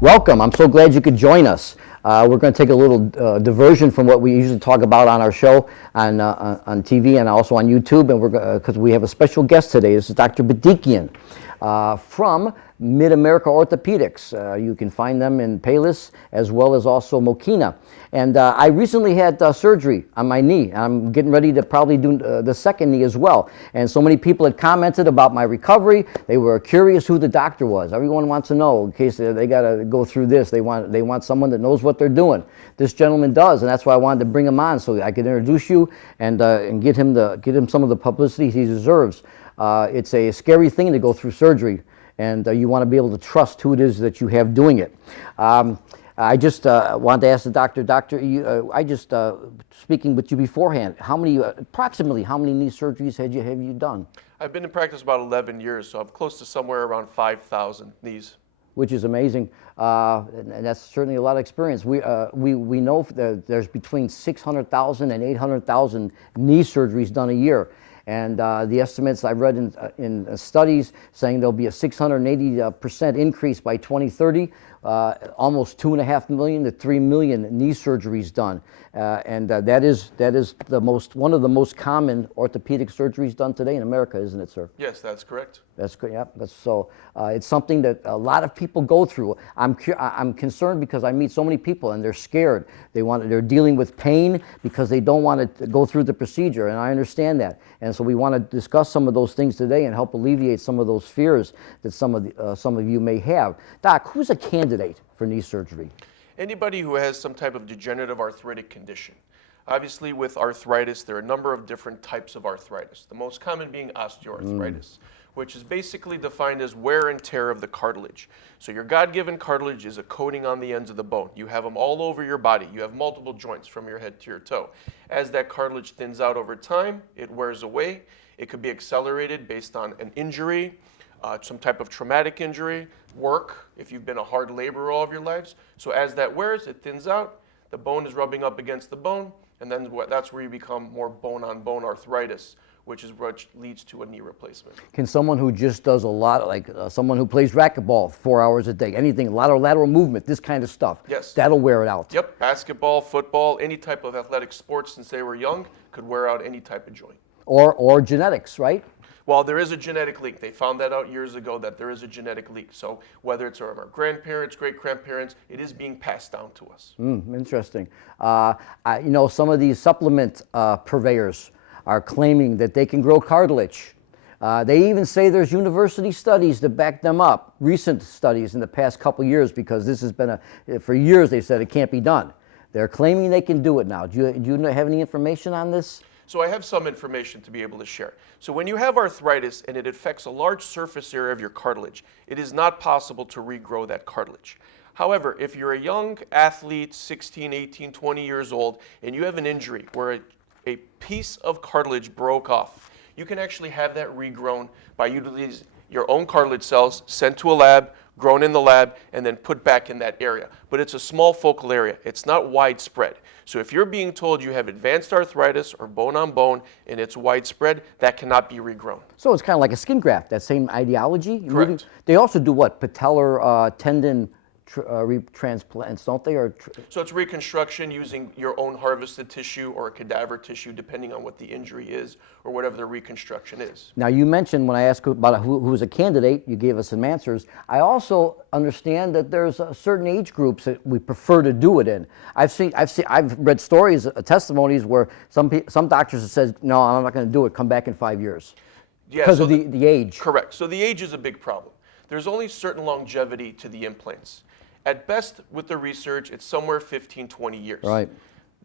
Welcome. I'm so glad you could join us. We're going to take a little diversion from what we usually talk about on our show on TV and also on YouTube, and because we have a special guest today. This is Dr. Bedikian from Mid-America Orthopedics. You can find them in Palis as well as also Mokina. And I recently had surgery on my knee. I'm getting ready to probably do the second knee as well. And so many people had commented about my recovery. They were curious who the doctor was. Everyone wants to know in case they got to go through this. They want someone that knows what they're doing. This gentleman does, and that's why I wanted to bring him on so I could introduce you and get him some of the publicity he deserves. It's a scary thing to go through surgery, and you want to be able to trust who it is that you have doing it. I just wanted to ask the doctor, speaking with you beforehand, approximately how many knee surgeries have you done? I've been in practice about 11 years, so I'm close to somewhere around 5,000 knees. Which is amazing, and that's certainly a lot of experience. We know that there's between 600,000 and 800,000 knee surgeries done a year. And the estimates I've read in studies saying there'll be a 680% increase by 2030, almost 2.5 million to 3 million knee surgeries done. And that is one of the most common orthopedic surgeries done today in America, isn't it, sir? Yes, that's correct. That's good. Yeah. It's something that a lot of people go through. I'm concerned because I meet so many people and they're scared. They're dealing with pain because they don't want to go through the procedure, and I understand that. And so we want to discuss some of those things today and help alleviate some of those fears that some of you may have. Doc, who's a candidate for knee surgery? Anybody who has some type of degenerative arthritic condition. Obviously, with arthritis, there are a number of different types of arthritis. The most common being osteoarthritis, which is basically defined as wear and tear of the cartilage. So your God-given cartilage is a coating on the ends of the bone. You have them all over your body. You have multiple joints from your head to your toe. As that cartilage thins out over time, it wears away. It could be accelerated based on an injury, some type of traumatic injury, work, if you've been a hard laborer all of your lives. So as that wears, it thins out, the bone is rubbing up against the bone, and then that's where you become more bone-on-bone arthritis, which is what leads to a knee replacement. Can someone who just does a lot, like someone who plays racquetball 4 hours a day, anything, a lot of lateral movement, this kind of stuff, yes, that'll wear it out? Yep, basketball, football, any type of athletic sports since they were young could wear out any type of joint. Or genetics, right? Well, there is a genetic leak. They found that out years ago that there is a genetic leak. So whether it's from our grandparents, great-grandparents, it is being passed down to us. Interesting. Some of these supplement purveyors are claiming that they can grow cartilage. They even say there's university studies that back them up, recent studies in the past couple years, because this has been for years they said it can't be done. They're claiming they can do it now. Do you have any information on this? So I have some information to be able to share. So when you have arthritis and it affects a large surface area of your cartilage, it is not possible to regrow that cartilage. However, if you're a young athlete, 16, 18, 20 years old, and you have an injury where a piece of cartilage broke off, you can actually have that regrown by utilizing your own cartilage cells, sent to a lab, grown in the lab, and then put back in that area. But it's a small focal area. It's not widespread. So if you're being told you have advanced arthritis or bone-on-bone and it's widespread, that cannot be regrown. So it's kind of like a skin graft, that same ideology? Correct. They also do what? Patellar tendon transplants, don't they? So it's reconstruction using your own harvested tissue or cadaver tissue, depending on what the injury is or whatever the reconstruction is. Now, you mentioned when I asked about who's a candidate, you gave us some answers. I also understand that there's certain age groups that we prefer to do it in. I've read stories, testimonies where some doctors have said, no, I'm not going to do it. Come back in 5 years because of the age. Correct. So the age is a big problem. There's only certain longevity to the implants. At best, with the research, it's somewhere 15, 20 years. Right.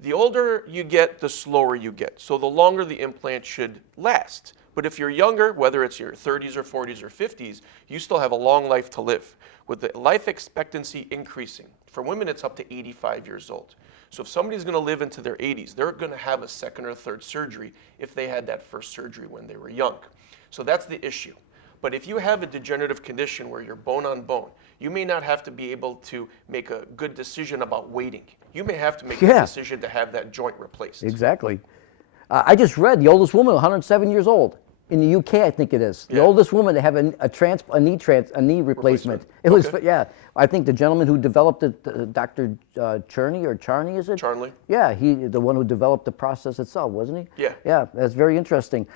The older you get, the slower you get. So the longer the implant should last. But if you're younger, whether it's your 30s or 40s or 50s, you still have a long life to live. With the life expectancy increasing, for women it's up to 85 years old. So if somebody's going to live into their 80s, they're going to have a second or third surgery if they had that first surgery when they were young. So that's the issue. But if you have a degenerative condition where you're bone on bone, you may not have to be able to make a good decision about waiting. You may have to make a decision to have that joint replaced. Exactly. I just read the oldest woman, 107 years old. in the UK, I think it is. The Yeah. oldest woman to have a knee replacement. It was, Okay. yeah. I think the gentleman who developed it, Dr. Charney, is it? Charnley. Yeah, the one who developed the process itself, wasn't he? Yeah. Yeah, that's very interesting.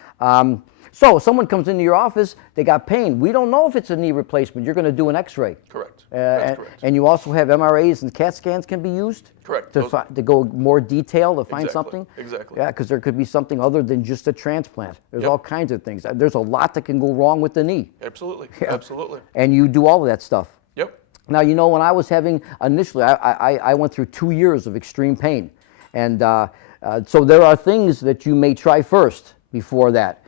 So someone comes into your office, they got pain. We don't know if it's a knee replacement. You're going to do an X-ray. Correct. That's correct. And you also have MRAs and CAT scans can be used? Correct. To go more detail to find Exactly. something? Exactly. Yeah, because there could be something other than just a transplant. There's Yep. all kinds of things. There's a lot that can go wrong with the knee. Absolutely. Yeah. Absolutely. And you do all of that stuff. Yep. Now, you know, when I was having, initially, I went through 2 years of extreme pain. And so there are things that you may try first before that.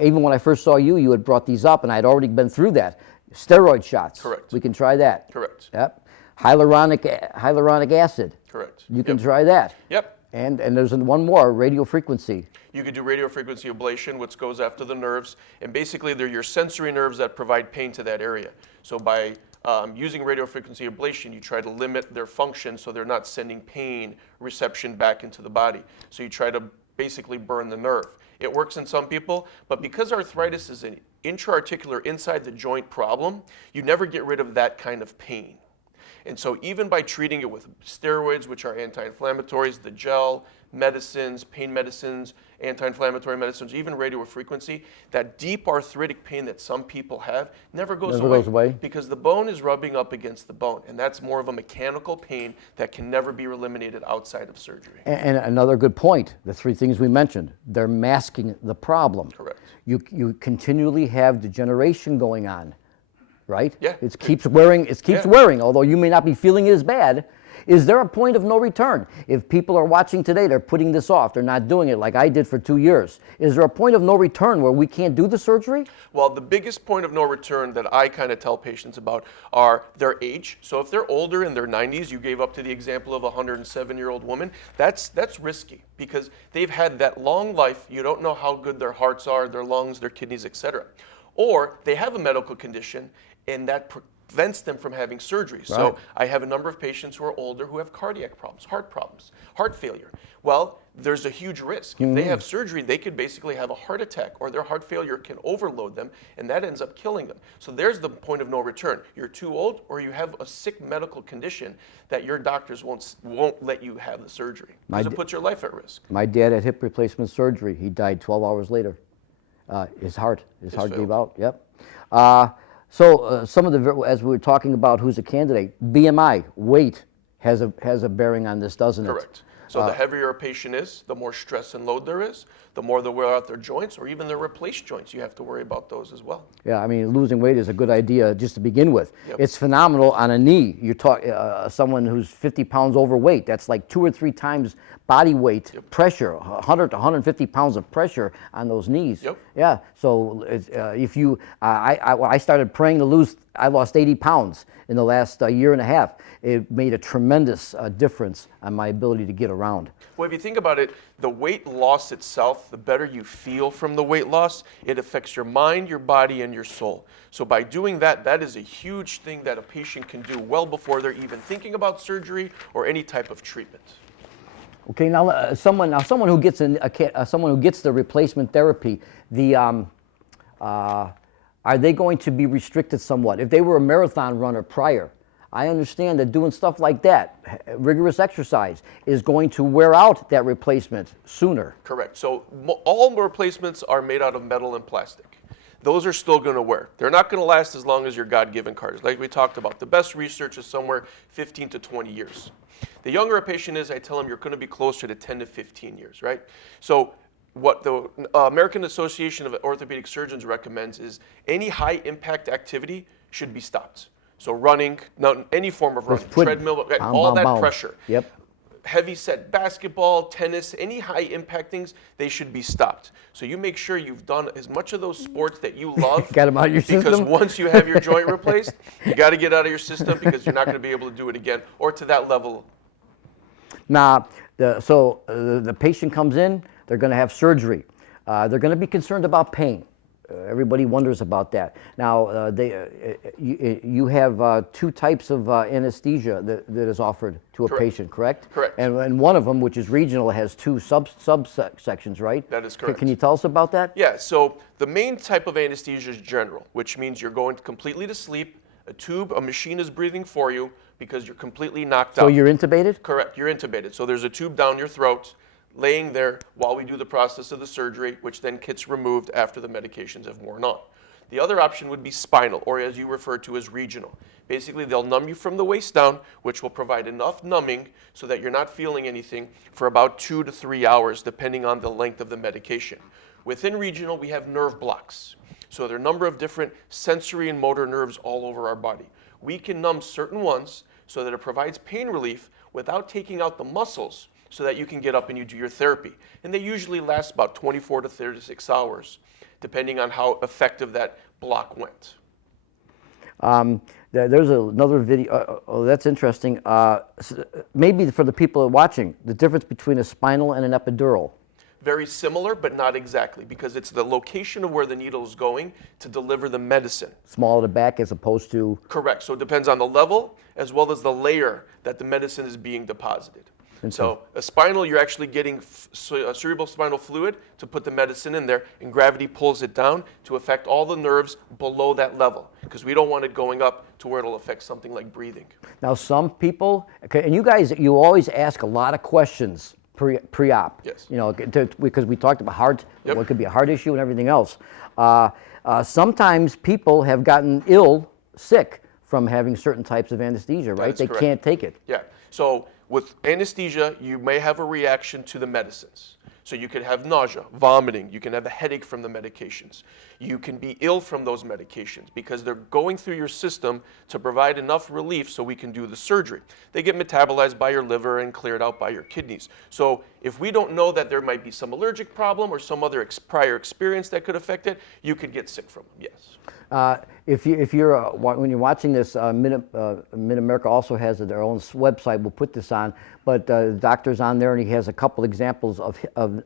Even when I first saw you, you had brought these up, and I had already been through that. Steroid shots. Correct. We can try that. Correct. Yep. Hyaluronic acid. Correct. You can try that. Yep. And there's one more, radio frequency. You could do radio frequency ablation, which goes after the nerves, and basically they're your sensory nerves that provide pain to that area. So by using radio frequency ablation, you try to limit their function so they're not sending pain reception back into the body. So you try to basically burn the nerve. It works in some people, but because arthritis is an intra-articular inside the joint problem, you never get rid of that kind of pain. And so even by treating it with steroids, which are anti-inflammatories, the gel, medicines, pain medicines, anti-inflammatory medicines, even radiofrequency, that deep arthritic pain that some people have never goes away because the bone is rubbing up against the bone, and that's more of a mechanical pain that can never be eliminated outside of surgery. And another good point, the 3 things we mentioned, they're masking the problem. Correct. You continually have degeneration going on, right? Yeah. It keeps wearing, although you may not be feeling it as bad. Is there a point of no return? If people are watching today, they're putting this off, they're not doing it like I did for 2 years. Is there a point of no return where we can't do the surgery? Well, the biggest point of no return that I kind of tell patients about are their age. So if they're older in their 90s, you gave up to the example of a 107-year-old woman, that's risky because they've had that long life. You don't know how good their hearts are, their lungs, their kidneys, etc. Or they have a medical condition and that prevents them from having surgery. Right. So I have a number of patients who are older who have cardiac problems, heart failure. Well, there's a huge risk. If they have surgery, they could basically have a heart attack or their heart failure can overload them and that ends up killing them. So there's the point of no return. You're too old or you have a sick medical condition that your doctors won't let you have the surgery because it puts your life at risk. My dad had hip replacement surgery. He died 12 hours later. His heart failed. gave out, yep. So some of the, as we were talking about who's a candidate, BMI, weight, has a bearing on this, doesn't it? Correct. So the heavier a patient is, the more stress and load there is, the more they wear out their joints or even their replaced joints. You have to worry about those as well. Yeah, I mean, losing weight is a good idea just to begin with. Yep. It's phenomenal on a knee. You talk someone who's 50 pounds overweight. That's like 2 or 3 times body weight pressure, 100 to 150 pounds of pressure on those knees. Yep. Yeah. So if you, I started praying to lose. I lost 80 pounds in the last year and a half. It made a tremendous difference on my ability to get around. Well, if you think about it, the weight loss itself, the better you feel from the weight loss, it affects your mind, your body, and your soul. So by doing that, that is a huge thing that a patient can do well before they're even thinking about surgery or any type of treatment. Okay, now someone who gets someone who gets the replacement therapy, are they going to be restricted somewhat? If they were a marathon runner prior, I understand that doing stuff like that, rigorous exercise, is going to wear out that replacement sooner. Correct. So all replacements are made out of metal and plastic. Those are still going to wear. They're not going to last as long as your God-given cartilage. Like we talked about, the best research is somewhere 15 to 20 years. The younger a patient is, I tell them you're going to be closer to 10 to 15 years, right? So what the American Association of Orthopedic Surgeons recommends is any high impact activity should be stopped. So running, any form of running, treadmill, all that pressure. Yep. Heavy set basketball, tennis, any high impact things, they should be stopped. So you make sure you've done as much of those sports that you love. Got them out of your system. Because once you have your joint replaced, you got to get out of your system because you're not going to be able to do it again or to that level. Now, the patient comes in, they're going to have surgery. They're going to be concerned about pain. Everybody wonders about that. Now, you have two types of anesthesia that is offered to a Correct. patient, correct? Correct. And one of them, which is regional, has two subsections, right? That is correct. Can you tell us about that? Yeah, so the main type of anesthesia is general, which means you're going completely to sleep. A machine is breathing for you because you're completely knocked out. So you're intubated? Correct, you're intubated. So there's a tube down your throat, laying there while we do the process of the surgery, which then gets removed after the medications have worn off. The other option would be spinal, or as you refer to as regional. Basically, they'll numb you from the waist down, which will provide enough numbing so that you're not feeling anything for about 2 to 3 hours, depending on the length of the medication. Within regional, we have nerve blocks. So there are a number of different sensory and motor nerves all over our body. We can numb certain ones so that it provides pain relief without taking out the muscles, so that you can get up and you do your therapy. And they usually last about 24 to 36 hours, depending on how effective that block went. There's another video. Oh, that's interesting. Maybe for the people watching, the difference between a spinal and an epidural. Very similar, but not exactly, because it's the location of where the needle is going to deliver the medicine. Small at the back as opposed to? Correct. So it depends on the level as well as the layer that the medicine is being deposited. So a spinal, you're actually getting cerebral spinal fluid to put the medicine in there, and gravity pulls it down to affect all the nerves below that level, because we don't want it going up to where it'll affect something like breathing. Now, some people, and you guys, you always ask a lot of questions pre-op. Yes. You know, because we talked about heart, Yep. what could be a heart issue and everything else. Sometimes people have gotten sick from having certain types of anesthesia, right? They correct. can't take it. Yeah. So with anesthesia, you may have a reaction to the medicines. So you could have nausea, vomiting, you can have a headache from the medications. You can be ill from those medications because they're going through your system to provide enough relief so we can do the surgery. They get metabolized by your liver and cleared out by your kidneys. So if we don't know that there might be some allergic problem or some other prior experience that could affect it, you could get sick from them, yes. When you're watching this, Mid-America also has their own website. We'll put this on, but the doctor's on there, and he has a couple examples of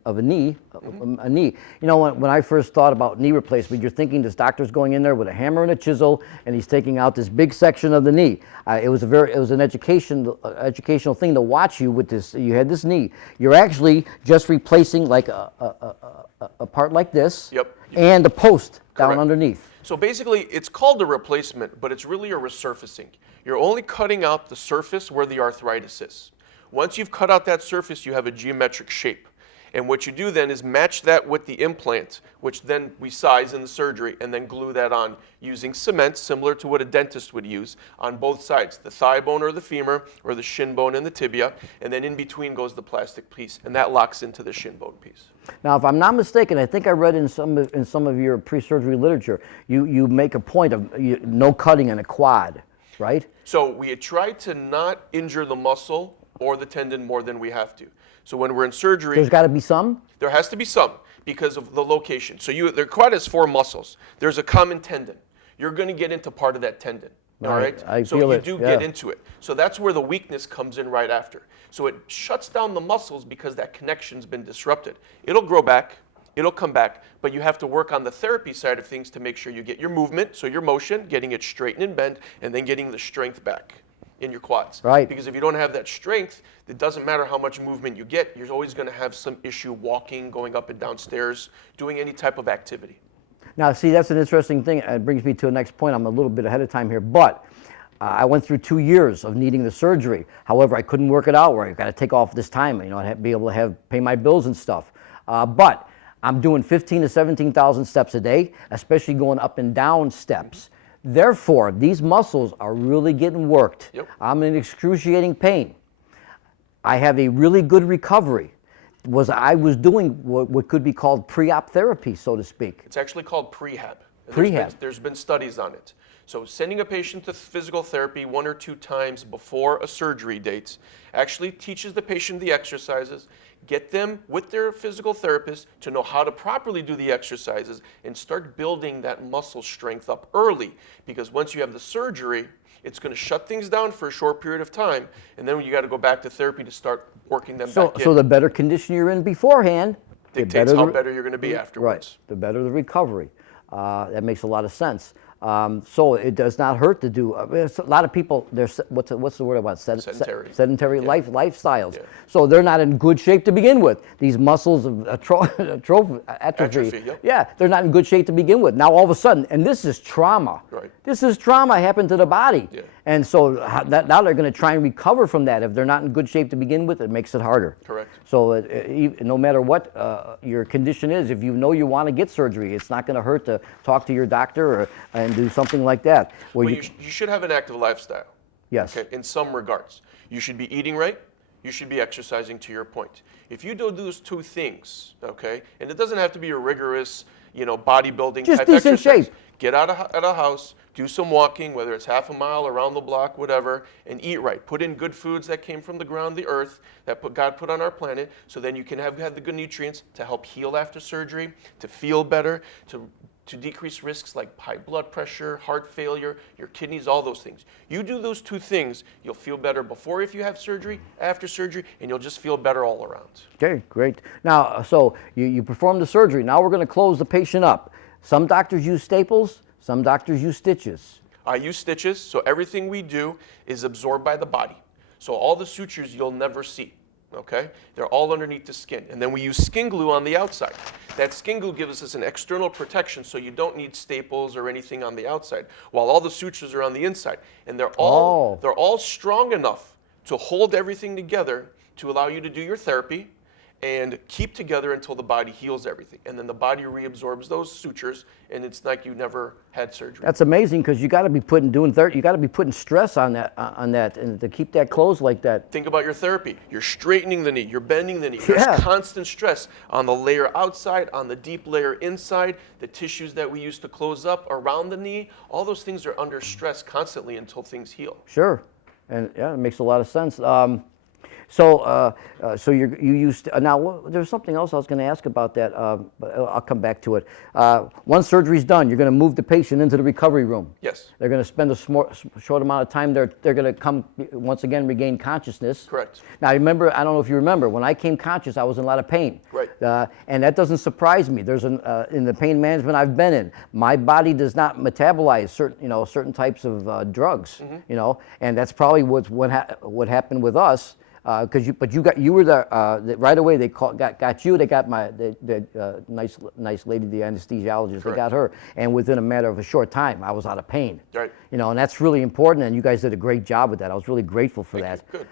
a knee. A knee. You know, when I first thought about knee replacement, you're thinking this doctor's going in there with a hammer and a chisel, and he's taking out this big section of the knee. It was an educational thing to watch you with this. You had this knee. You're actually just replacing like a part like this, Yep. and a post down Correct. underneath. So basically, it's called a replacement, but it's really a resurfacing. You're only cutting out the surface where the arthritis is. Once you've cut out that surface, you have a geometric shape. And what you do then is match that with the implant, which then we size in the surgery, and then glue that on using cement, similar to what a dentist would use, on both sides, the thigh bone or the femur, or the shin bone and the tibia, and then in between goes the plastic piece, and that locks into the shin bone piece. Now, if I'm not mistaken, I think I read in some of your pre-surgery literature, you make a point of no cutting in a quad, right? So we try to not injure the muscle or the tendon more than we have to. So when we're in surgery, There's got to be some? there has to be some because of the location. So the quad has 4 muscles. There's a common tendon. You're going to get into part of that tendon. All right? I So feel you it, do yeah. get into it. So that's where the weakness comes in right after. So it shuts down the muscles because that connection's been disrupted. It'll grow back. It'll come back, but you have to work on the therapy side of things to make sure you get your movement, so your motion, getting it straightened and bent, and then getting the strength back in your quads. Right. Because if you don't have that strength, it doesn't matter how much movement you get, you're always going to have some issue walking, going up and down stairs, doing any type of activity. Now, see, that's an interesting thing. It brings me to the next point. I'm a little bit ahead of time here, but I went through 2 years of needing the surgery. However, I couldn't work it out where I got to take off this time, you know, I'd be able to pay my bills and stuff. But I'm doing 15 to 17,000 steps a day, especially going up and down steps. Therefore, these muscles are really getting worked. Yep. I'm in excruciating pain. I have a really good recovery. I was doing what could be called pre-op therapy, so to speak. It's actually called prehab. And Prehab. There's been studies on it. So sending a patient to physical therapy 1 or 2 times before a surgery date actually teaches the patient the exercises, get them with their physical therapist to know how to properly do the exercises, and start building that muscle strength up early. Because once you have the surgery, it's going to shut things down for a short period of time, and then you got to go back to therapy to start working them back in. So the better condition you're in beforehand, Dictates how better you're going to be afterwards. Right, the better the recovery. That makes a lot of sense. So it does not hurt to do. A lot of people, there's what's the word about Sedentary. sedentary Yeah. lifestyles. Yeah. So they're not in good shape to begin with. These muscles of atrophy. Atrophy, yep. Yeah, they're not in good shape to begin with. Now all of a sudden, and this is trauma. Right. This is trauma happened to the body. Yeah. And so now they're going to try and recover from that. If they're not in good shape to begin with, it makes it harder. Correct. So no matter what your condition is, if you know you want to get surgery, it's not going to hurt to talk to your doctor and do something like that. Well, you should have an active lifestyle. Yes. Okay, in some regards. You should be eating right. You should be exercising, to your point. If you do those two things, okay, and it doesn't have to be a rigorous, bodybuilding Just type decent exercise. shape. Get out of the house, do some walking, whether it's half a mile, around the block, whatever, and eat right. Put in good foods that came from the ground, the earth, that God put on our planet, so then you can have the good nutrients to help heal after surgery, to feel better, to decrease risks like high blood pressure, heart failure, your kidneys, all those things. You do those two things, you'll feel better before if you have surgery, after surgery, and you'll just feel better all around. Okay, great. Now, so you perform the surgery. Now we're going to close the patient up. Some doctors use staples, some doctors use stitches. I use stitches, so everything we do is absorbed by the body. So all the sutures you'll never see, okay? They're all underneath the skin. And then we use skin glue on the outside. That skin glue gives us an external protection, so you don't need staples or anything on the outside, while all the sutures are on the inside. And they're all strong enough to hold everything together to allow you to do your therapy and keep together until the body heals everything. And then the body reabsorbs those sutures, and it's like you never had surgery. That's amazing, because you got to be you got to be putting stress on that, and to keep that closed like that. Think about your therapy. You're straightening the knee, you're bending the knee. There's constant stress on the layer outside, on the deep layer inside, the tissues that we use to close up around the knee. All those things are under stress constantly until things heal. Sure, and yeah, it makes a lot of sense. So you used now. There's something else I was going to ask about that, but I'll come back to it. Once surgery's done, you're going to move the patient into the recovery room. Yes. They're going to spend a short amount of time there. They're going to come once again regain consciousness. Correct. Now remember, I don't know if you remember, when I came conscious, I was in a lot of pain. Right. And that doesn't surprise me. There's in the pain management I've been in, my body does not metabolize certain types of drugs. Mm-hmm. And that's probably what happened with us. Because you were the right away. They got you. They got the nice lady, the anesthesiologist. Correct. They got her, and within a matter of a short time, I was out of pain. Right. And that's really important. And you guys did a great job with that. I was really grateful for that. Good.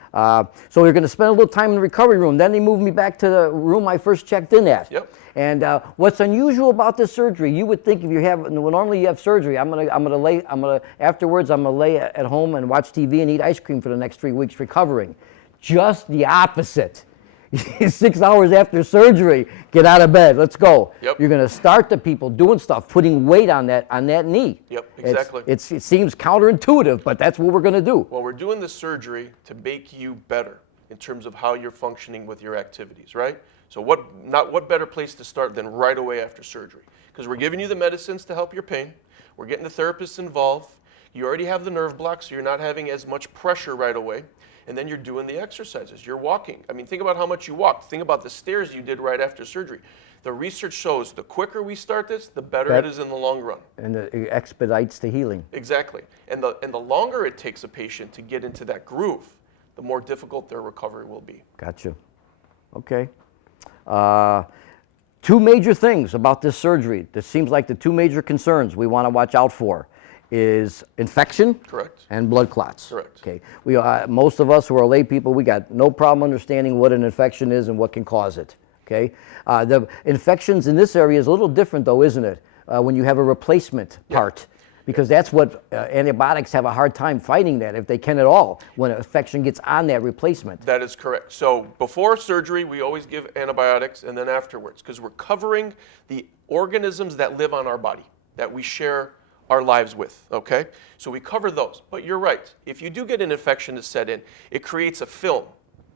So we're going to spend a little time in the recovery room. Then they moved me back to the room I first checked in at. Yep. And what's unusual about this surgery, you would think if you have, normally you have surgery, afterwards I'm gonna lay at home and watch TV and eat ice cream for the next 3 weeks recovering. Just the opposite. 6 hours after surgery, get out of bed, let's go. Yep. You're gonna start the people doing stuff, putting weight on that knee. Yep, exactly. It seems counterintuitive, but that's what we're gonna do. Well, we're doing the surgery to make you better in terms of how you're functioning with your activities, right? So what better place to start than right away after surgery? Because we're giving you the medicines to help your pain. We're getting the therapists involved. You already have the nerve block, so you're not having as much pressure right away. And then you're doing the exercises. You're walking. I mean, think about how much you walked. Think about the stairs you did right after surgery. The research shows the quicker we start this, the better it is in the long run. And it expedites the healing. Exactly. And the longer it takes a patient to get into that groove, the more difficult their recovery will be. Gotcha. Okay. Two major things about this surgery. This seems like the two major concerns we want to watch out for is infection. Correct. And blood clots. Correct. Okay. Most of us who are lay people, we got no problem understanding what an infection is and what can cause it. Okay. The infections in this area is a little different, though, isn't it? When you have a replacement part. Because that's what antibiotics have a hard time fighting that, if they can at all, when an infection gets on that replacement. That is correct. So before surgery, we always give antibiotics, and then afterwards, because we're covering the organisms that live on our body, that we share our lives with, okay? So we cover those. But you're right. If you do get an infection to set in, it creates a film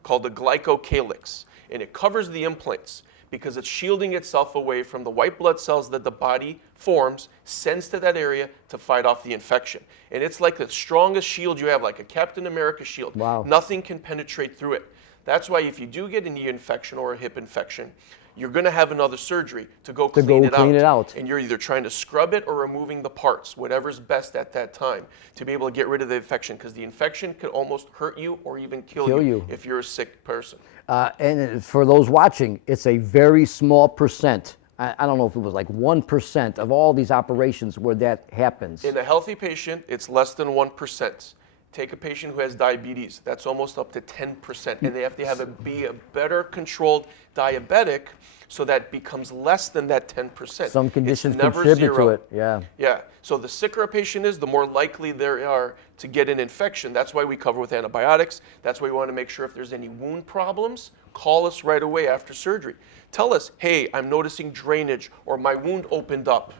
called the glycocalyx, and it covers the implants, because it's shielding itself away from the white blood cells that the body forms, sends to that area to fight off the infection. And it's like the strongest shield you have, like a Captain America shield. Wow. Nothing can penetrate through it. That's why if you do get a knee infection or a hip infection, you're going to have another surgery to go To clean go it clean out. it out. And you're either trying to scrub it or removing the parts, whatever's best at that time, to be able to get rid of the infection, because the infection could almost hurt you or even kill you if you're a sick person. And for those watching, it's a very small percent. I don't know if it was like 1% of all these operations where that happens. In a healthy patient, it's less than 1%. Take a patient who has diabetes, that's almost up to 10%, and they have to be a better controlled diabetic so that becomes less than that 10%. Some conditions it's never contribute zero. to it, yeah. Yeah, so the sicker a patient is, the more likely they are to get an infection. That's why we cover with antibiotics. That's why we want to make sure if there's any wound problems, call us right away after surgery. Tell us, hey, I'm noticing drainage or my wound opened up,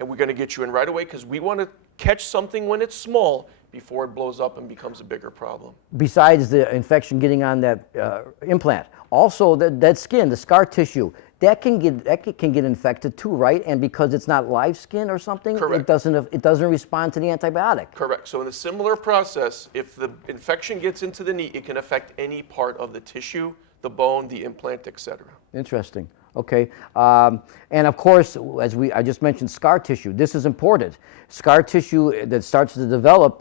and we're going to get you in right away because we want to catch something when it's small before it blows up and becomes a bigger problem. Besides the infection getting on that implant, also that skin, the scar tissue, that can get infected too, right? And because it's not live skin or something, Correct. it doesn't respond to the antibiotic. Correct. So in a similar process, if the infection gets into the knee, it can affect any part of the tissue, the bone, the implant, etc. Interesting. Okay, and of course, as I just mentioned, scar tissue. This is important. Scar tissue that starts to develop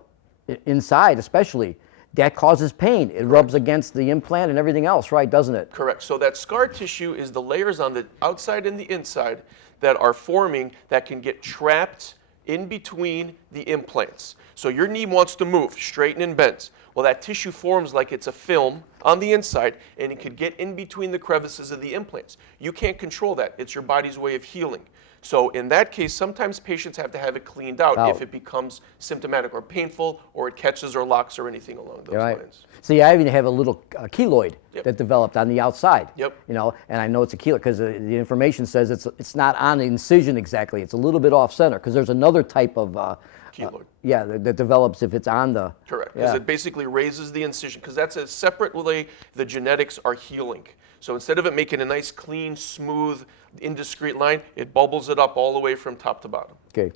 inside, especially, that causes pain. It rubs against the implant and everything else, right? Doesn't it? Correct. So that scar tissue is the layers on the outside and the inside that are forming that can get trapped in between the implants. So your knee wants to move, straighten and bend. Well, that tissue forms like it's a film on the inside, and it could get in between the crevices of the implants. You can't control that. It's your body's way of healing. So in that case, sometimes patients have to have it cleaned out if it becomes symptomatic or painful, or it catches or locks or anything along those lines. See, I even have a little keloid that developed on the outside. Yep. You know, and I know it's a keloid because the information says it's not on the incision exactly. It's a little bit off center because there's another type of Keloid. that develops if it's on the. Correct, because it basically raises the incision, because that's a separate way the genetics are healing. So instead of it making a nice, clean, smooth, indiscreet line, it bubbles it up all the way from top to bottom. Okay.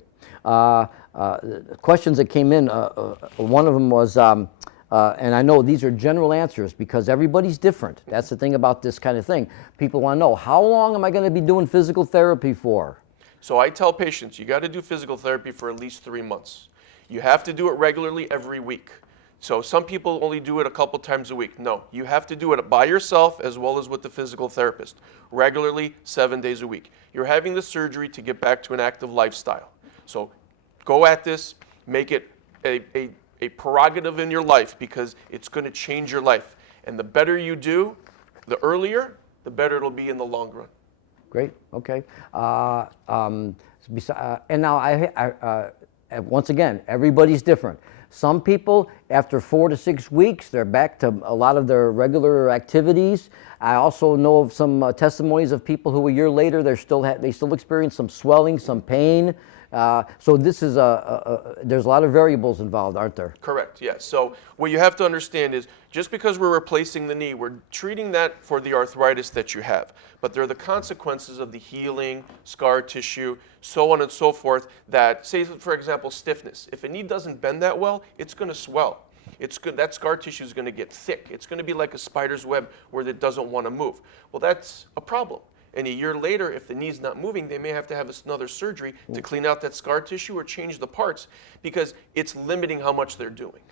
Questions that came in, one of them was, and I know these are general answers because everybody's different. That's the thing about this kind of thing. People want to know, how long am I going to be doing physical therapy for? So I tell patients, you got to do physical therapy for at least 3 months. You have to do it regularly every week. So some people only do it a couple times a week. No, you have to do it by yourself as well as with the physical therapist, regularly, 7 days a week. You're having the surgery to get back to an active lifestyle. So go at this, make it a prerogative in your life because it's going to change your life. And the better you do, the earlier, the better it'll be in the long run. Great. Okay. And now once again, everybody's different. Some people, after 4 to 6 weeks, they're back to a lot of their regular activities. I also know of some testimonies of people who a year later they still experience some swelling, some pain. So this is there's a lot of variables involved, aren't there? Correct, yes. So what you have to understand is just because we're replacing the knee, we're treating that for the arthritis that you have. But there are the consequences of the healing, scar tissue, so on and so forth that, say, for example, stiffness. If a knee doesn't bend that well, it's going to swell. That scar tissue is going to get thick. It's going to be like a spider's web where it doesn't want to move. Well, that's a problem. And a year later, if the knee's not moving, they may have to have another surgery to clean out that scar tissue or change the parts because it's limiting how much they're doing.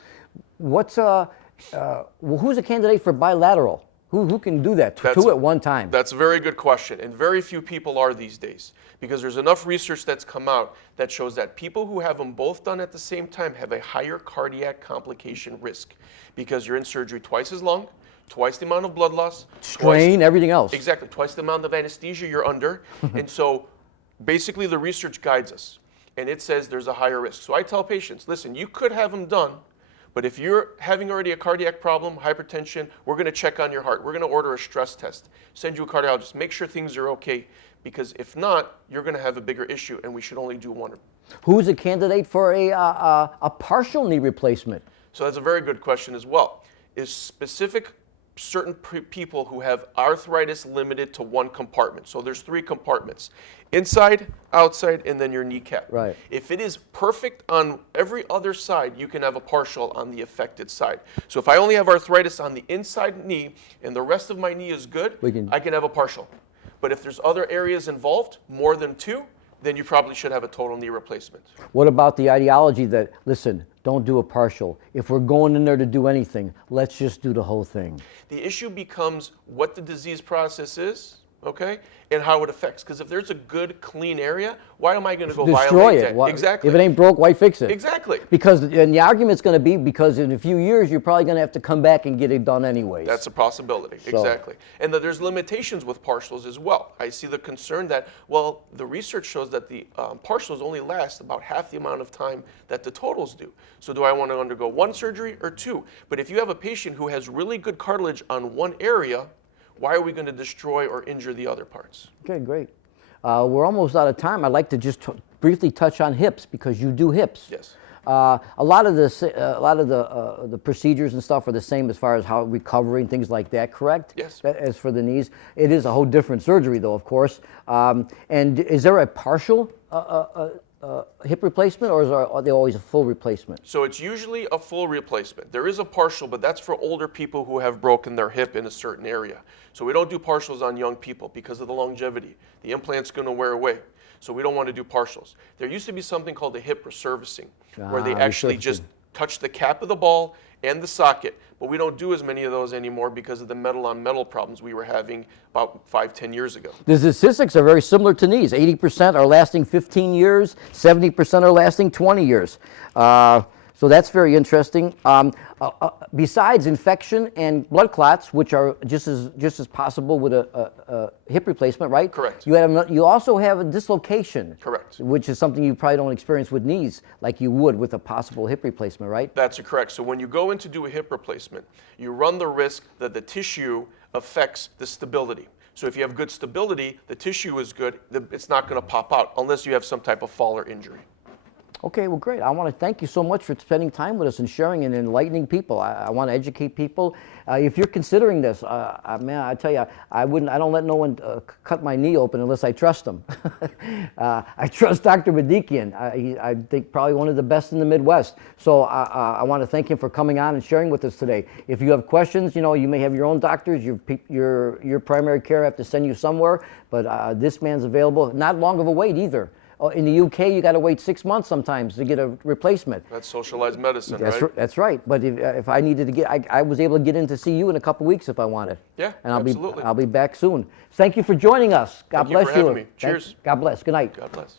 Who's a candidate for bilateral? Who can do that, two at one time? That's a very good question, and very few people are these days because there's enough research that's come out that shows that people who have them both done at the same time have a higher cardiac complication risk because you're in surgery twice as long, twice the amount of blood loss, strain, everything else. Exactly, twice the amount of anesthesia you're under. And so basically the research guides us and it says there's a higher risk. So I tell patients, listen, you could have them done, but if you're having already a cardiac problem, hypertension, we're going to check on your heart. We're going to order a stress test, send you a cardiologist, make sure things are okay, because if not, you're going to have a bigger issue and we should only do one. Who's a candidate for a partial knee replacement? So that's a very good question as well. Is specific certain people who have arthritis limited to one compartment. So there's 3 compartments: inside, outside, and then your kneecap. Right. If it is perfect on every other side, you can have a partial on the affected side. So if I only have arthritis on the inside knee and the rest of my knee is good, I can have a partial. But if there's other areas involved, more than 2, then you probably should have a total knee replacement. What about the ideology that, listen, don't do a partial. If we're going in there to do anything, let's just do the whole thing. The issue becomes what the disease process is, okay, and how it affects. Because if there's a good, clean area, why am I going to go Destroy violate it. that? Why- Exactly. If it ain't broke, why fix it? Exactly. Because, and the argument's going to be because in a few years, you're probably going to have to come back and get it done anyways. That's a possibility, exactly. And that there's limitations with partials as well. I see the concern that, well, the research shows that the partials only last about half the amount of time that the totals do. So do I want to undergo 1 surgery or 2? But if you have a patient who has really good cartilage on one area, why are we going to destroy or injure the other parts? Okay, great. We're almost out of time. I'd like to just briefly touch on hips because you do hips. Yes. A lot of the procedures and stuff are the same as far as how recovery and things like that, correct? Yes. As for the knees, it is a whole different surgery, though, of course. And is there a partial hip replacement, or are they always a full replacement? So it's usually a full replacement. There is a partial, but that's for older people who have broken their hip in a certain area. So we don't do partials on young people because of the longevity. The implant's going to wear away. So we don't want to do partials. There used to be something called a hip resurfacing, where they actually just touch the cap of the ball and the socket, but we don't do as many of those anymore because of the metal on metal problems we were having about 5-10 years ago. The statistics are very similar to knees. 80% are lasting 15 years, 70% are lasting 20 years. So that's very interesting. Besides infection and blood clots, which are just as possible with a hip replacement, right? Correct. You also have a dislocation. Correct. Which is something you probably don't experience with knees like you would with a possible hip replacement, right? That's correct. So when you go in to do a hip replacement, you run the risk that the tissue affects the stability. So if you have good stability, the tissue is good, it's not going to pop out unless you have some type of fall or injury. Okay, well, great. I want to thank you so much for spending time with us and sharing and enlightening people. I want to educate people. If you're considering this, man, I tell you, I don't let no one cut my knee open unless I trust them. I trust Dr. Bedikian. I think probably one of the best in the Midwest. So I want to thank him for coming on and sharing with us today. If you have questions, you may have your own doctors. Your primary care have to send you somewhere, but this man's available. Not long of a wait either. In the UK, you got to wait 6 months sometimes to get a replacement. That's socialized medicine, right? That's right. But if I needed to get, I was able to get in to see you in a couple weeks if I wanted. Yeah, and absolutely. I'll be back soon. Thank you for joining us. God Thank you bless for having me. Cheers. God bless. Good night. God bless.